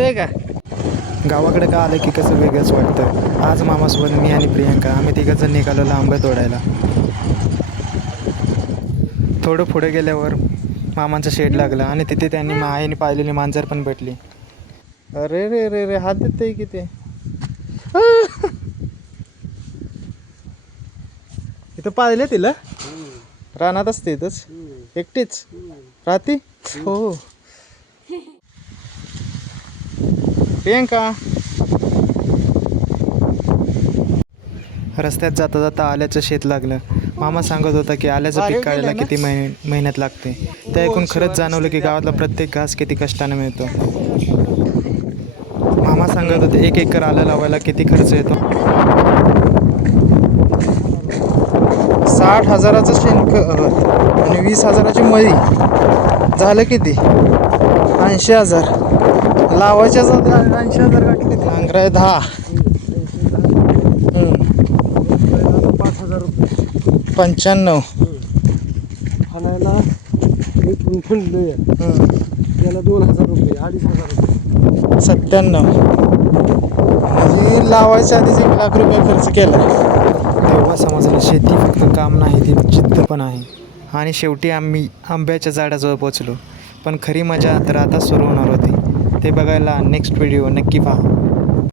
येतोय का? गावाकडे का आलं की कसं वेगळंच वाटतं. आज मामासोबत मी आणि प्रियंका आम्ही तिघंजण निघालो आंबे तोडायला. थोडं पुढे गेल्यावर मामांचा शेड लागला आणि तिथे त्यांनी आईने पाळलेली मांजर पण भेटली. अरे रे रे रे, हात देतंय की ते. इथं पाळले तिला? रानात असते इथंच एकटीच राहते? हो. प्रियंका, रस्त्यात जाता जाता आल्याचं शेत लागलं. मामा सांगत होता की आल्याचं पीक काढायला किती मेहनत लागते. ते ऐकून खरंच जाणवलं की गावातला प्रत्येक घास किती कष्टाने मिळतो. मामा सांगत होते 1 एकर आलं लावायला किती खर्च येतो. 60,000चं शेणखत आणि 20,000ची मळी झालं किती? 80,000. लावायच्या 80,000 का किती? नांगराय 10. 5,000 रुपये. 95. हाणायला त्याला 2,000 रुपये, 2,500 रुपये. 97. म्हणजे लावायच्या आधीच 1,00,000 रुपये खर्च केला. तेव्हा समजलं शेती फक्त काम नाही, ती जिद्द पण आहे. आणि शेवटी आम्ही आंब्याच्या झाडाजवळ पोचलो. पण खरी मजा तर आता सुरू होणार होती. ते बघायला नेक्स्ट व्हिडिओ नक्की पहा.